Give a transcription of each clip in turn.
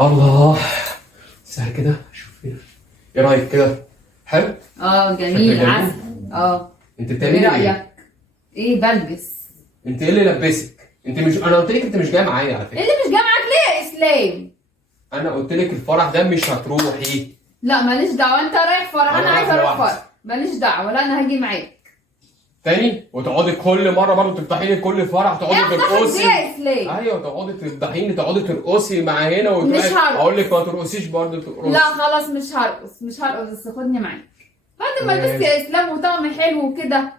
الله سهل كده. شوف كده، ايه رايك كده؟ حلو؟ جميل عسل. انت بتعملي ايه رايك؟ ايه بلبس؟ انت ايه اللي لبسك؟ انت مش، انا قلت لك انت مش جايه معايا على فكره. ايه اللي مش جاي معاك ليه يا اسلام؟ انا قلت لك الفرح ده مش هتروحي. لا ماليش دعوه، انت رايح فرح انا عايزه اروح فرح، ماليش دعوه. لا انا هاجي معاك تاني وتقعدي كل مره برضه تفتحي لي كل فرح تقعدي ترقصي. يا اسلام ايوه تقعدي تفضحيني، تقعدي ترقصي مع هنا مش هرقص. اقول لك ما ترقصيش برضه ترقصي. لا خلاص مش هرقص بس خدني معاك بعد ما لبست يا اسلام وطعم حلو وكده.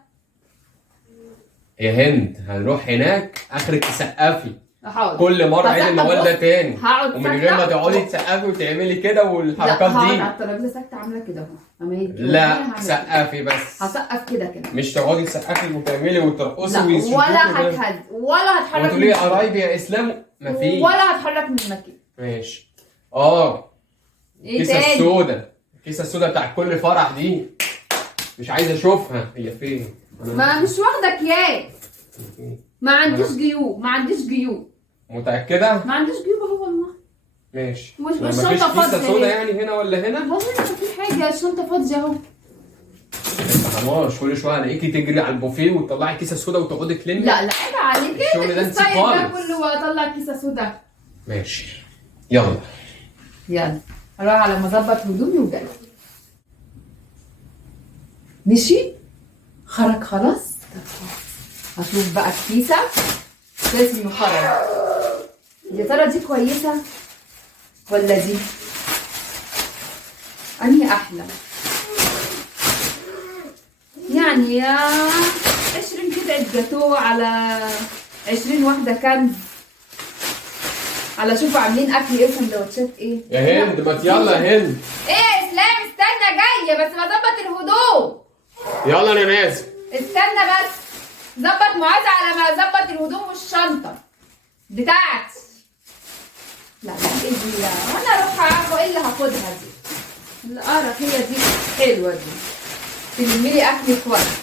يا هند هنروح هناك اخرك تسقفي. حاضر. كل مره عيد الموال ده تاني. هقعد ومن غير ما تقعدي تسقفي وتعملي كده والحركات لا هقعد دي. على الترابيزه ساكته عامله كده اهو. لا سقفي بس. هسقف كده كده. مش تقعدي تسقفي وتعملي وترقصي لا ولا هتهز ولا هتحرك وتقولي لي قرايبي يا اسلام مفيش. ولا هتحرك من مكاني. ماشي. ايه الكيسه تاني؟ الكيسه السوداء بتاع كل فرح دي مش عايز اشوفها. هي فين؟ ما مش واخده اكياس. ما عنديش جيوب. متأكدة؟ ما عنديش جيوب اهو والله. ماشي. والشنطة مفيش فاضية. كيسة سودا يعني هنا ولا هنا؟ والله ما في حاجة، الشنطة فاضية اهو. خلاص كل شوية الاقيكي تجري على البوفيه وتطلعي كيسة سودا وتقعدي تلمي. لا عيب عليك. الشغل ده انت خالص. كله واطلع كيسة سودا. ماشي. يلا اروح على ما اظبط هدومي وجاي. مشي؟ خرج خلاص؟ هشوف بقى الكيسة. اسمه خرج. يا ترى دي كويسة ولا دي؟ أنهي أحلى؟ يعني 20 قطعة جاتوه على 20 واحدة كنز، على شوفوا عاملين أكل إيه وسندوتشات إيه. يا هند ما يلا يا هند. إيه يا إسلام استنى جاية بس بظبط الهدوم. يلا أنا نازل. استنى بس ظبط معاذ على ما اظبط الهدوم والشنطة بتاعتي. لا ايه دي؟ وانا اروح ايه اللي هاخدها دي؟ القرف هي دي حلوه دي. تلمي لي اكل كويس.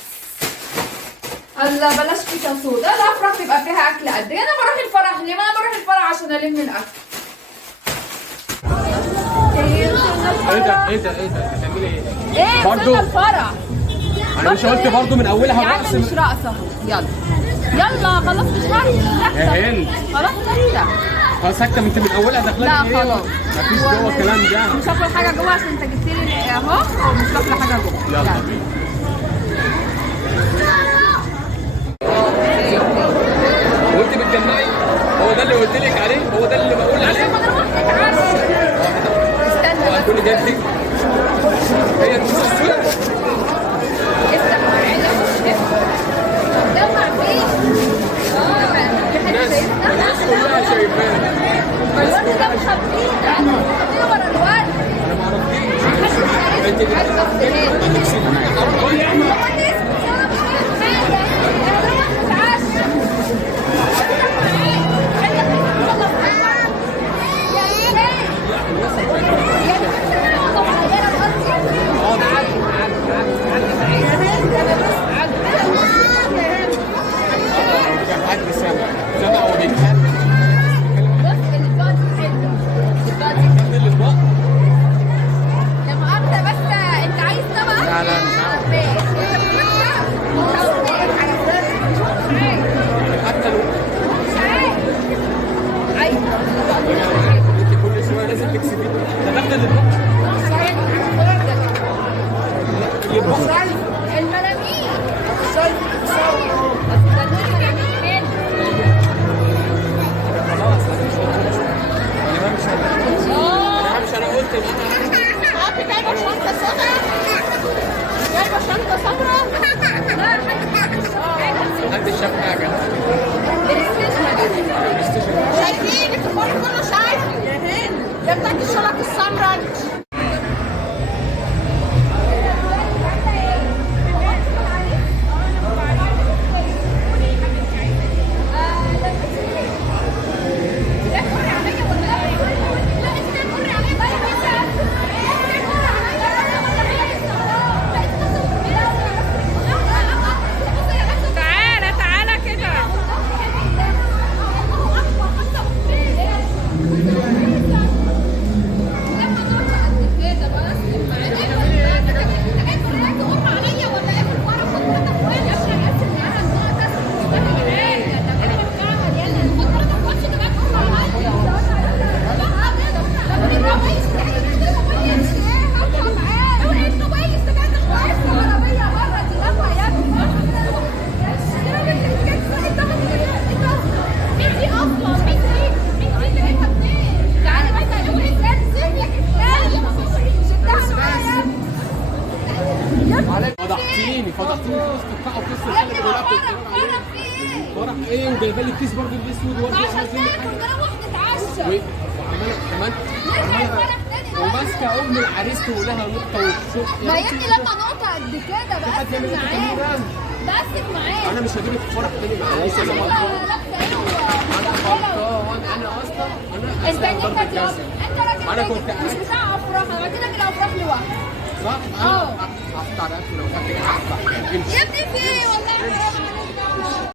الله بلاش كيسه سودا. الافراح تبقى فيها اكل قد ايه؟ انا بروح الفرح ليه؟ ما انا بروح الفرح عشان الم الاكل. ايه ده هتعملي ايه؟ ايه برضه الفرح؟ انا مش قلت برضه من اولها الرقص؟ مش رقص اهو. يلا خلاص مش هرقص. يا هند خلاص ساكته. خلاص ساكته. انت من اولها داخله لا ايه؟ خلاص مفيش جوه الكلام ده. مش واكله حاجه جوه عشان انت جبت لي اهو ومش واكله حاجه جوه. يلا بينا. وانت بتجمعي هو ده اللي قلت لك عليه، هو ده اللي بقول عليه. استنى بس كل ده فيك هي الكيسه السوداء. افتح معايا جمع فيه. الناس كلها شايفاها. الواد ده مخبيه ورا الواد. انا ما عرفتيش. انت اللي شايفين كله شايف يا هند ده بتاعت الشنط السمراء. لك كيس برضه الاسود ما برضه عشان ناكل نروح نتعشى. وعماله كمان نرجع الفرح تاني بقى. وماسكه ام العريس تقول لها نقطه والشوط. ما يا ابني لما نقطة قد كده بقسم معاك. بقسم معاك. انا مش هجيبك الفرح تاني معايا. انا لابسة ايه غلطان. انا اصلا انت نكت يا انت راجل أنا نكت، كنت مش بتاع افراح. انا قلت لك الافراح لوحدها. صح؟ انا هقطع رقبتي لو خدت يا ابني